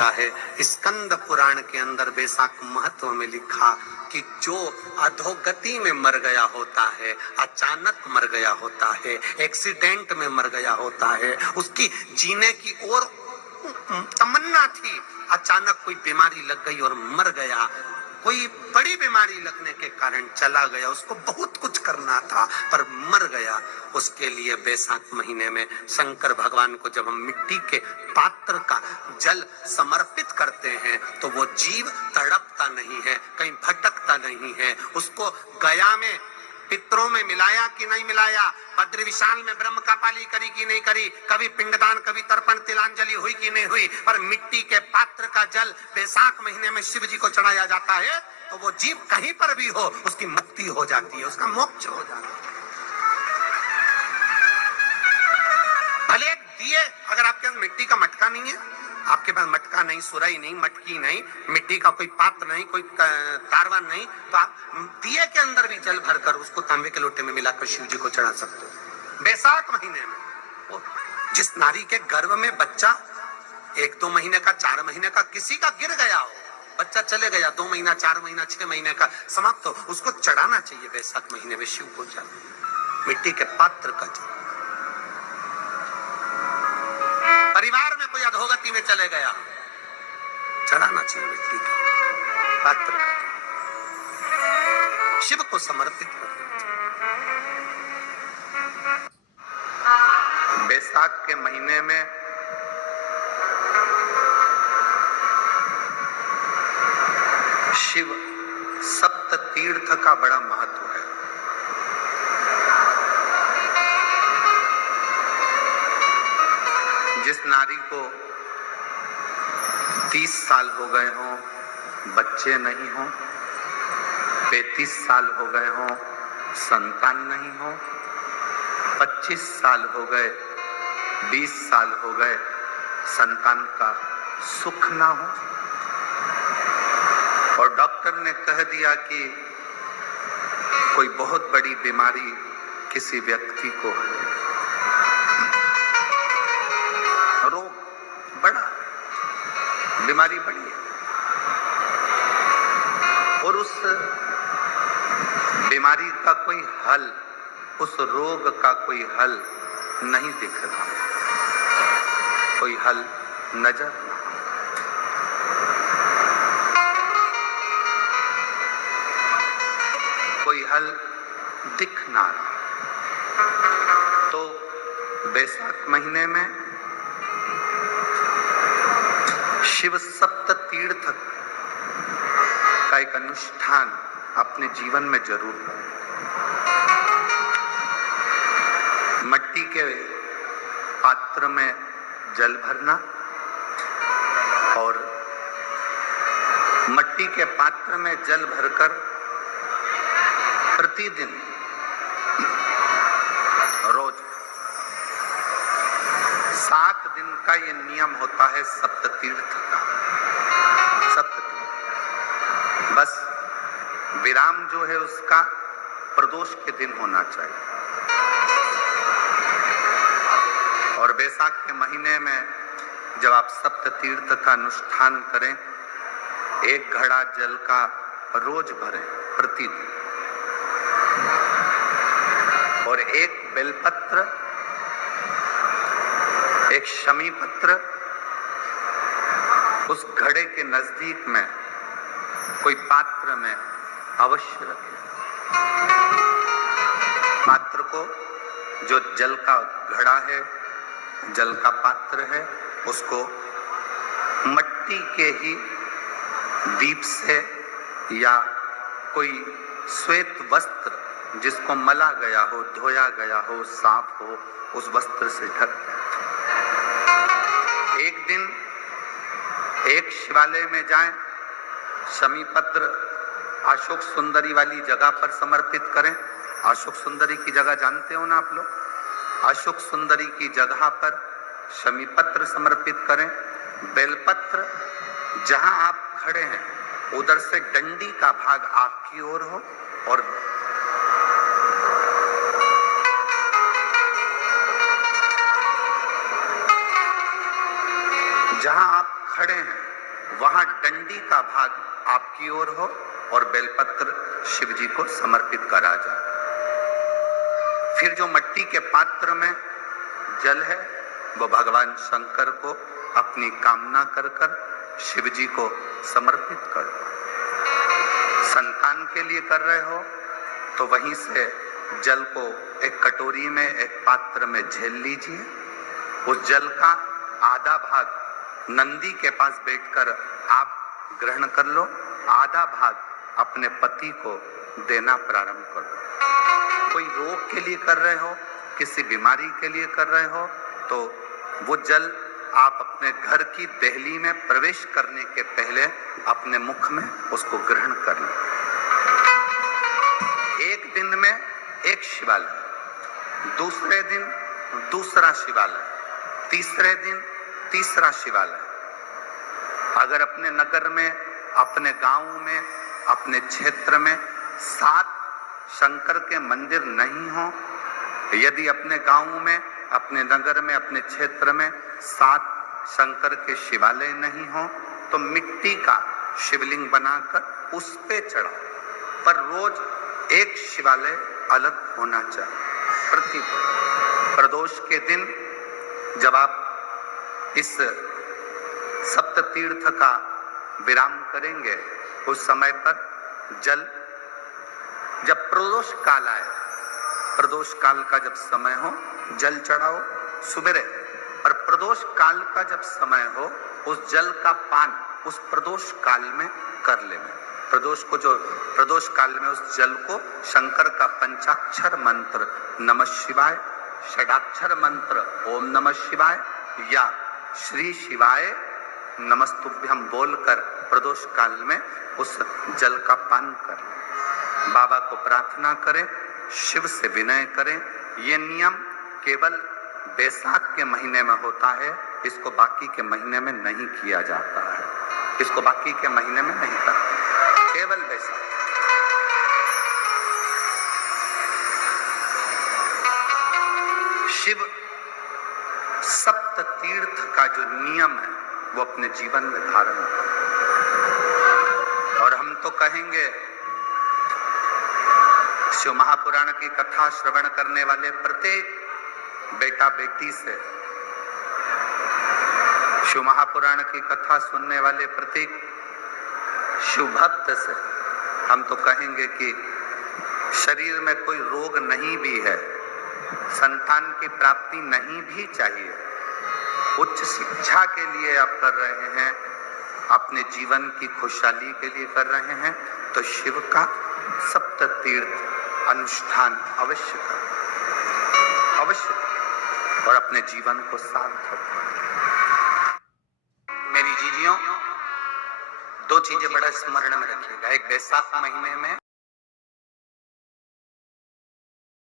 होता है। स्कंद पुराण के अंदर बैसाख महत्व में लिखा कि जो अधोगति में मर गया होता है, अचानक मर गया होता है, एक्सीडेंट में मर गया होता है, उसकी जीने की और तमन्ना थी, अचानक कोई बीमारी लग गई और मर गया, कोई बड़ी बीमारी लगने के कारण चला गया, उसको बहुत कुछ करना था पर मर गया, उसके लिए बैसाख महीने में शंकर भगवान को जब हम मिट्टी के पात्र का जल समर्पित करते हैं तो वो जीव तड़पता नहीं है, कहीं भटकता नहीं है। उसको गया में पितरों में मिलाया कि नहीं मिलाया, भद्र विशाल में ब्रह्म का पाली करी कि नहीं करी, कभी पिंडदान कभी तर्पण तिलांजलि हुई कि नहीं हुई, पर मिट्टी के पात्र का जल बैसाख महीने में शिव जी को चढ़ाया जाता है तो वो जीव कहीं पर भी हो उसकी मुक्ति हो जाती है, उसका मोक्ष हो जाता है। भले दिए, अगर आपके पास मिट्टी का मटका नहीं है, आपके पास मटका नहीं, सुराई नहीं, मटकी नहीं, मिट्टी का कोई पात्र नहीं, कोई तारवा नहीं, तो आप दिए के अंदर भी जल भरकर उसको तांबे के लोटे में मिलाकर शिव जी को चढ़ा सकते हो। बैसाख महीने में जिस नारी के गर्भ में बच्चा 1-2 महीने का, 4 महीने का किसी का गिर गया हो, बच्चा चले गया 2 महीना, 4 महीना, 6 महीने का समाप्त हो, उसको चढ़ाना चाहिए बैसाख महीने में शिव को जल, मिट्टी के पात्र का जल। परिवार में कोई अधोगति में चले गया, चढ़ाना चाहिए मिट्टी के पात्र, शिव को समर्पित करना चाहिए। बैसाख के महीने में शिव सप्त तीर्थ का बड़ा महत्व है। जिस नारी को 30 साल हो गए हों, बच्चे नहीं हो, 35 साल हो गए हों, संतान नहीं हो, 25 साल हो गए, 20 साल हो गए, संतान का सुख ना हो, और डॉक्टर ने कह दिया कि कोई बहुत बड़ी बीमारी किसी व्यक्ति को है, रोग बड़ा, बीमारी बड़ी है, और उस बीमारी का कोई हल, उस रोग का कोई हल नहीं दिख रहा, कोई हल नजर नहीं, कोई हल दिख ना रहा। तो बैसाख महीने में शिव सप्त तीर्थ का एक अनुष्ठान अपने जीवन में जरूर करें। मिट्टी के पात्र में जल भरना और मिट्टी के पात्र में जल भरकर प्रतिदिन रोज 7 दिन का ये नियम होता है सप्त तीर्थ का। सप्त तीर्थ बस विराम जो है उसका प्रदोष के दिन होना चाहिए। और बैसाख के महीने में जब आप सप्त तीर्थ का अनुष्ठान करें, 1 घड़ा जल का रोज भरें प्रतिदिन, और 1 बेलपत्र, 1 शमी पत्र उस घड़े के नजदीक में कोई पात्र में अवश्य रखें। पात्र को, जो जल का घड़ा है, जल का पात्र है, उसको मिट्टी के ही दीप से या कोई श्वेत वस्त्र जिसको मला गया हो, धोया गया हो, साफ हो, उस वस्त्र से ढक दें। एक दिन एक शिवालय में जाएं, शमी पत्र अशोक सुंदरी वाली जगह पर समर्पित करें। अशोक सुंदरी की जगह जानते हो ना आप लोग? अशोक सुंदरी की जगह पर शमी पत्र समर्पित करें। बेलपत्र जहां आप खड़े हैं उधर से डंडी का भाग आपकी ओर हो, और जहां आप खड़े हैं वहां डंडी का भाग आपकी ओर हो और बेलपत्र शिव जी को समर्पित करा जाए। फिर जो मिट्टी के पात्र में जल है वो भगवान शंकर को अपनी कामना कर कर शिव जी को समर्पित कर। संतान के लिए कर रहे हो तो वहीं से जल को एक कटोरी में, एक पात्र में झेल लीजिए। उस जल का आधा भाग नंदी के पास बैठकर आप ग्रहण कर लो, आधा भाग अपने पति को देना प्रारंभ कर दो। कोई रोग के लिए कर रहे हो, किसी बीमारी के लिए कर रहे हो तो वो जल आप अपने घर की देहली में प्रवेश करने के पहले अपने मुख में उसको ग्रहण कर लो। एक दिन में एक शिवालय, दूसरे दिन दूसरा शिवालय, तीसरे दिन तीसरा शिवालय। अगर अपने नगर में, अपने गांव में, अपने क्षेत्र में 7 शंकर के मंदिर नहीं हो, यदि अपने गांव में, अपने नगर में, अपने क्षेत्र में 7 शंकर के शिवालय नहीं हो तो मिट्टी का शिवलिंग बनाकर उस पे चढ़ाओ। पर रोज एक शिवालय अलग होना चाहिए। प्रदोष के दिन जब आप इस सप्त तीर्थ का विराम करेंगे उस समय पर जल, जब प्रदोष काल आए, प्रदोष काल का जब समय हो जल चढ़ाओ सुबेरे, और प्रदोष काल का जब समय हो उस जल का पान उस प्रदोष काल में कर लेना। प्रदोष को जो प्रदोष काल में उस जल को शंकर का पंचाक्षर मंत्र नमः शिवाय, षडाक्षर मंत्र ओम नमः शिवाय या श्री शिवाय नमस्तुभ्यम बोलकर प्रदोष काल में उस जल का पान करें। बाबा को प्रार्थना करें, शिव से विनय करें। ये नियम केवल बैसाख के महीने में होता है, इसको बाकी के महीने में नहीं किया जाता है। इसको बाकी के महीने में नहीं करते, केवल बैसाख। शिव सप्त तीर्थ का जो नियम है वो अपने जीवन में धारण करें। और हम तो कहेंगे शिव महापुराण की कथा श्रवण करने वाले प्रत्येक बेटा बेटी से, शिव महापुराण की कथा सुनने वाले प्रत्येक शिव भक्त से हम तो कहेंगे कि शरीर में कोई रोग नहीं भी है, संतान की प्राप्ति नहीं भी चाहिए, उच्च शिक्षा के लिए आप कर रहे हैं, अपने जीवन की खुशहाली के लिए कर रहे हैं, तो शिव का सप्त तीर्थ अनुष्ठान अवश्य करें, अवश्य, और अपने जीवन को सार्थक करें। मेरी जीजियों, 2 चीजें बड़ा स्मरण में रखिएगा। एक बैसाख महीने में